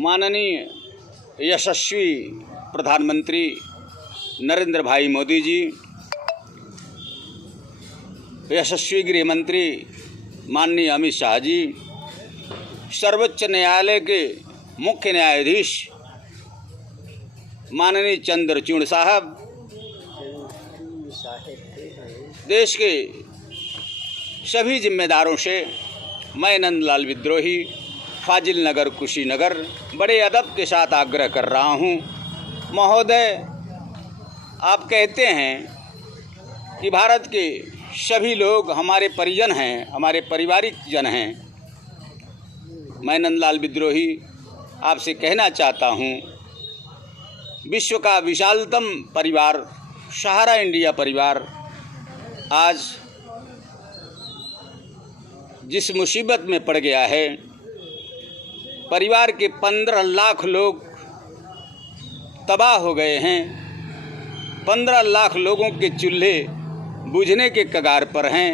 माननीय यशस्वी प्रधानमंत्री नरेंद्र भाई मोदी जी, यशस्वी गृह मंत्री माननीय अमित शाह जी, सर्वोच्च न्यायालय के मुख्य न्यायाधीश माननीय चंद्रचूड़ साहब, देश के सभी जिम्मेदारों से मैं नंदलाल विद्रोही फाजिल नगर कुशीनगर बड़े अदब के साथ आग्रह कर रहा हूँ। महोदय, आप कहते हैं कि भारत के सभी लोग हमारे परिजन हैं, हमारे पारिवारिक जन हैं। मैं नंदलाल विद्रोही आपसे कहना चाहता हूँ, विश्व का विशालतम परिवार सहारा इंडिया परिवार आज जिस मुसीबत में पड़ गया है, परिवार के 15 लाख लोग तबाह हो गए हैं। 15 लाख लोगों के चूल्हे बुझने के कगार पर हैं।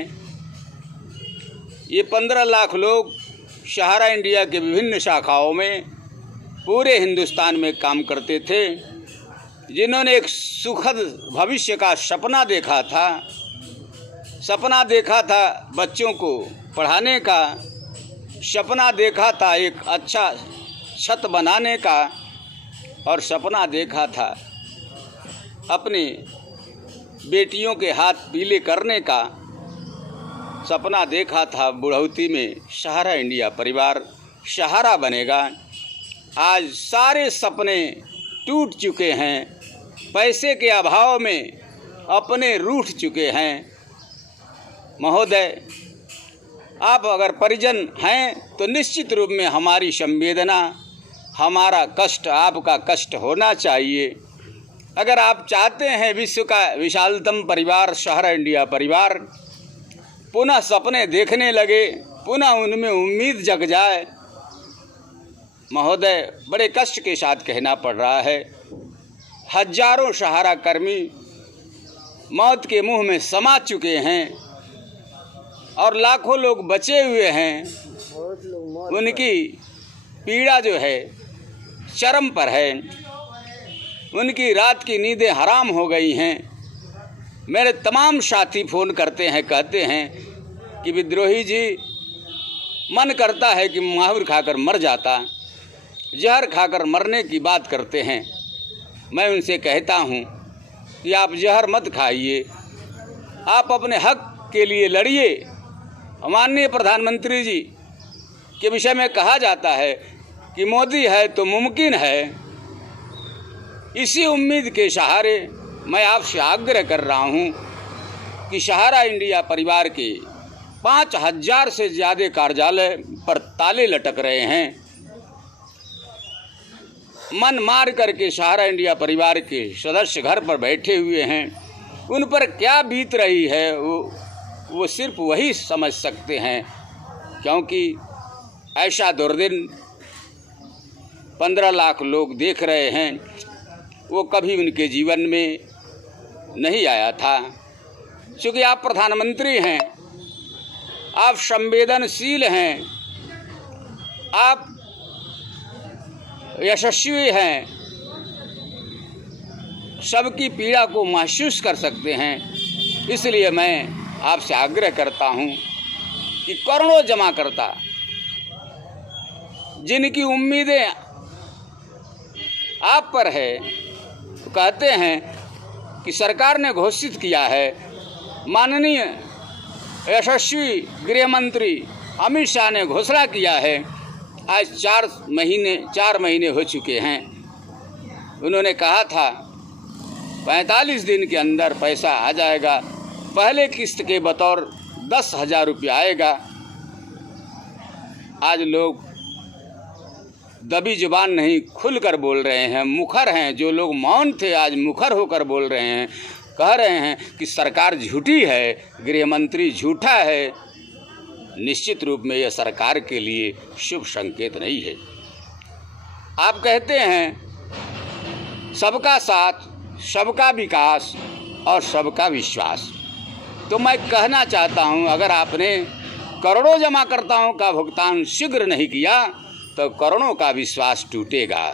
ये 15 लाख लोग सहारा इंडिया के विभिन्न शाखाओं में पूरे हिंदुस्तान में काम करते थे, जिन्होंने एक सुखद भविष्य का सपना देखा था बच्चों को पढ़ाने का, सपना देखा था एक अच्छा छत बनाने का, और सपना देखा था अपनी बेटियों के हाथ पीले करने का, सपना देखा था बुढ़ौती में सहारा इंडिया परिवार सहारा बनेगा। आज सारे सपने टूट चुके हैं, पैसे के अभाव में अपने रूठ चुके हैं। महोदय, आप अगर परिजन हैं तो निश्चित रूप में हमारी संवेदना, हमारा कष्ट आपका कष्ट होना चाहिए। अगर आप चाहते हैं विश्व का विशालतम परिवार सहारा इंडिया परिवार पुनः सपने देखने लगे, पुनः उनमें उम्मीद जग जाए, महोदय बड़े कष्ट के साथ कहना पड़ रहा है, हजारों सहारा कर्मी मौत के मुंह में समा चुके हैं और लाखों लोग बचे हुए हैं। उनकी पीड़ा जो है चरम पर है, उनकी रात की नींदें हराम हो गई हैं। मेरे तमाम साथी फ़ोन करते हैं, कहते हैं कि विद्रोही जी, मन करता है कि माहुर खाकर मर जाता, जहर खाकर मरने की बात करते हैं। मैं उनसे कहता हूँ कि आप जहर मत खाइए, आप अपने हक के लिए लड़िए। माननीय प्रधानमंत्री जी के विषय में कहा जाता है कि मोदी है तो मुमकिन है। इसी उम्मीद के सहारे मैं आपसे आग्रह कर रहा हूँ कि सहारा इंडिया परिवार के 5000 से ज़्यादा कार्यालय पर ताले लटक रहे हैं। मन मार करके सहारा इंडिया परिवार के सदस्य घर पर बैठे हुए हैं। उन पर क्या बीत रही है वो सिर्फ वही समझ सकते हैं, क्योंकि ऐसा दुर्दिन 15 लाख लोग देख रहे हैं, वो कभी उनके जीवन में नहीं आया था। क्योंकि आप प्रधानमंत्री हैं, आप संवेदनशील हैं, आप यशस्वी हैं, सबकी पीड़ा को महसूस कर सकते हैं। इसलिए मैं आपसे आग्रह करता हूं कि करोड़ों जमाकर्ता जिनकी उम्मीदें आप पर है, तो कहते हैं कि सरकार ने घोषित किया है, माननीय यशस्वी गृह मंत्री अमित शाह ने घोषणा किया है, आज 4 महीने हो चुके हैं। उन्होंने कहा था 45 दिन के अंदर पैसा आ जाएगा, पहले किस्त के बतौर 10,000 रुपया आएगा। आज लोग दबी जुबान नहीं, खुलकर बोल रहे हैं, मुखर हैं। जो लोग मौन थे आज मुखर होकर बोल रहे हैं, कह रहे हैं कि सरकार झूठी है, गृह मंत्री झूठा है। निश्चित रूप में यह सरकार के लिए शुभ संकेत नहीं है। आप कहते हैं सबका साथ, सबका विकास और सबका विश्वास। तो मैं कहना चाहता हूं, अगर आपने करोड़ों जमाकर्ताओं का भुगतान शीघ्र नहीं किया तो करोड़ों का विश्वास टूटेगा।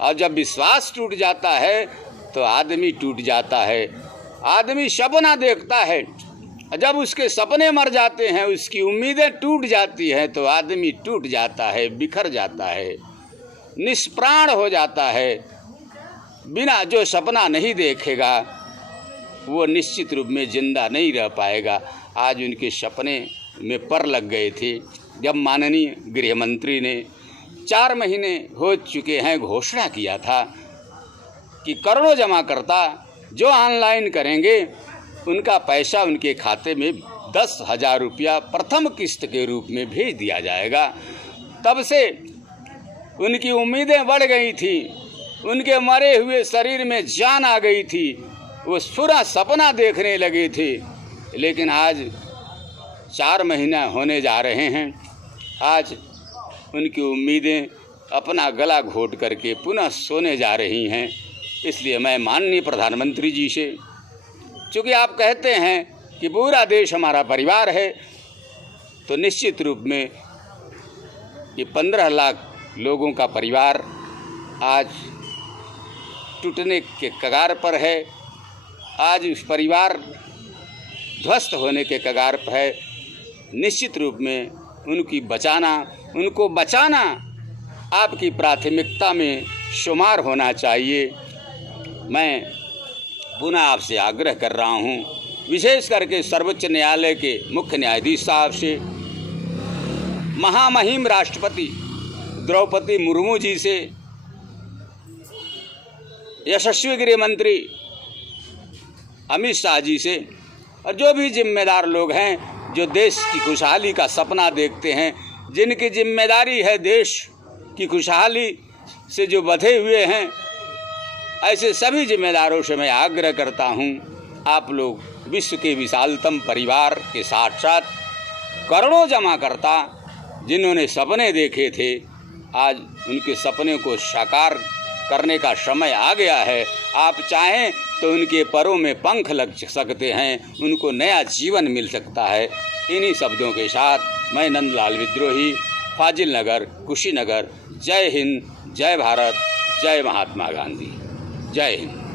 और जब विश्वास टूट जाता है तो आदमी टूट जाता है। आदमी सपना देखता है, जब उसके सपने मर जाते हैं, उसकी उम्मीदें टूट जाती हैं, तो आदमी टूट जाता है, बिखर जाता है, निष्प्राण हो जाता है। बिना जो सपना नहीं देखेगा वो निश्चित रूप में जिंदा नहीं रह पाएगा। आज उनके सपने में पर लग गए थे जब माननीय गृह मंत्री ने 4 महीने हो चुके हैं घोषणा किया था कि करोड़ों जमाकर्ता जो ऑनलाइन करेंगे उनका पैसा उनके खाते में 10,000 रुपया प्रथम किस्त के रूप में भेज दिया जाएगा। तब से उनकी उम्मीदें बढ़ गई थी, उनके मरे हुए शरीर में जान आ गई थी, वो पूरा सपना देखने लगे थे। लेकिन आज 4 महीना होने जा रहे हैं, आज उनकी उम्मीदें अपना गला घोट करके पुनः सोने जा रही हैं। इसलिए मैं माननीय प्रधानमंत्री जी से, चूँकि आप कहते हैं कि पूरा देश हमारा परिवार है, तो निश्चित रूप में ये 15 लाख लोगों का परिवार आज टूटने के कगार पर है। आज उस परिवार ध्वस्त होने के कगार पर है। निश्चित रूप में उनको बचाना आपकी प्राथमिकता में शुमार होना चाहिए। मैं पुनः आपसे आग्रह कर रहा हूँ, विशेष करके सर्वोच्च न्यायालय के मुख्य न्यायाधीश साहब से, महामहिम राष्ट्रपति द्रौपदी मुर्मू जी से, यशस्वी गृह मंत्री अमित शाह जी से, और जो भी जिम्मेदार लोग हैं जो देश की खुशहाली का सपना देखते हैं, जिनकी जिम्मेदारी है देश की खुशहाली से जो बंधे हुए हैं, ऐसे सभी जिम्मेदारों से मैं आग्रह करता हूं, आप लोग विश्व के विशालतम परिवार के साथ साथ करोड़ों जमाकर्ता जिन्होंने सपने देखे थे, आज उनके सपने को साकार करने का समय आ गया है। आप चाहें तो उनके पैरों में पंख लग सकते हैं, उनको नया जीवन मिल सकता है। इन्हीं शब्दों के साथ मैं नंदलाल विद्रोही, फाजिल नगर, कुशीनगर। जय हिंद, जय भारत, जय महात्मा गांधी, जय हिंद।